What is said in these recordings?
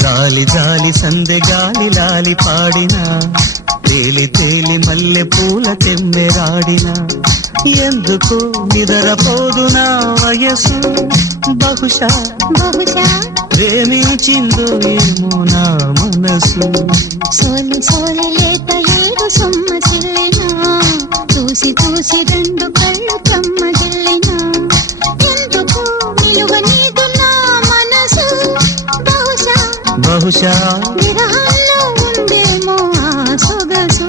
జాలి జాలి సందె గాలి లాలి పాడిన తేలి తేలి మల్లె పూల తెమ్మెరాడిన ఎందుకు నిదరపోదు నా వయసు బహుశా బహుశా ప్రేమించిందో ఏమో నా మనసు సోలి సోలి లేక ఏడు సొమ్మ చెల్లినా చూసి చూసి రెండు కళ్ళు కమ్మ చెల్లినా ఎందుకు నిలువ నీదు నా మనసు బహుశా బహుశా విరహంలో ఉందేమో ఆ సొగసు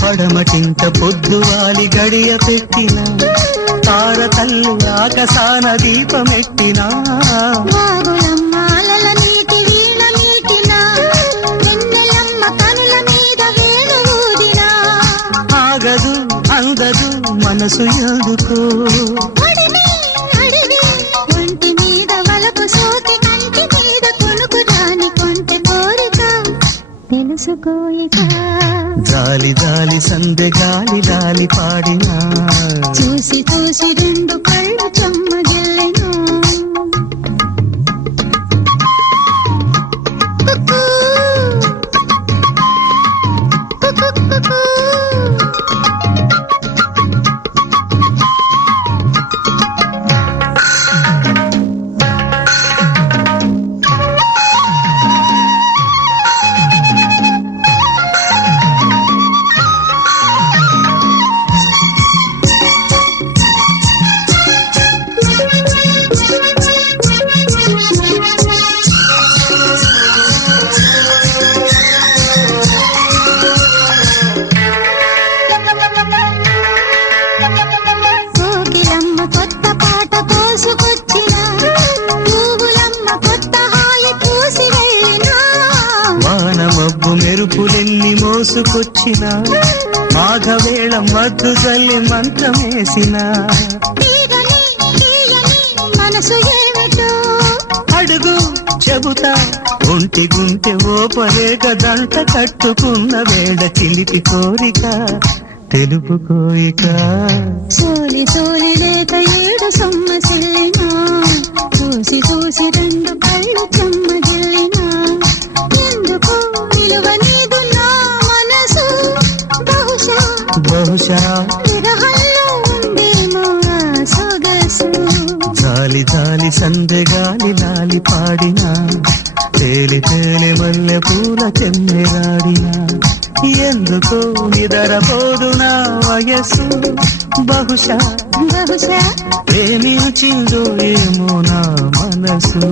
పడమటింట పొద్దువాలి గడియ పెట్టిన తార తల్లి ఆకాశాన దీపమెట్టినా వాగులమ్మ అలల నీటి వీణ మీటినా వెన్నెలమ్మ కనుల మీద వేలు ఊదినా ఆగదు అందదు మనసు ఎందుకు అడివి అడివి ఒంటి మీద వలపు సోకి కంటి మీద కొనుకు రాని కొంటె కోరిక తెలుసుకోయిక జాలి జాలి సందె గాలి లాలి పాడినా చూసి చూసి రెండు కళ్ళు చెమ్మ జల్లినా కుక్కు, కుక్కు, కుక్కు. కోకిలమ్మ కొత్త పాట కోసుకొచ్చినా పువ్వులమ్మ కొత్త హాయి పూసి వెళ్ళినా వాన మబ్బు మెరుపులెన్ని మోసుకొచ్చిన మాఘవేళ మద్దు చల్లి మంత్రమేసిన తీగని తీయని మనసు ఏమిటో అడుగు చెబుతా ఒంటి గుంటె ఓపలేక దంట కట్టుకున్న వేడ చిలిపి కోరిక తెలుపుకోయిక సోలి సోలి లేక ఏడు సొమ్మ చెల్లినా చూసి చూసి రెండు కళ్ళు చెమ్మ జల్లినా ఎందుకు నిలువ నీదు నా మనసు బహుశా బహుశా విరహంలో ఉందేమో ఆ సొగసు జాలి జాలి సందె గాలి లాలి పాడినా తేలి తేలి మల్లె పూల తెమ్మెరాడినా ఎందుకో నిదరపోదు నా వయసు బహుశా బహుశా ప్రేమించిందో ఏమో నా మనసు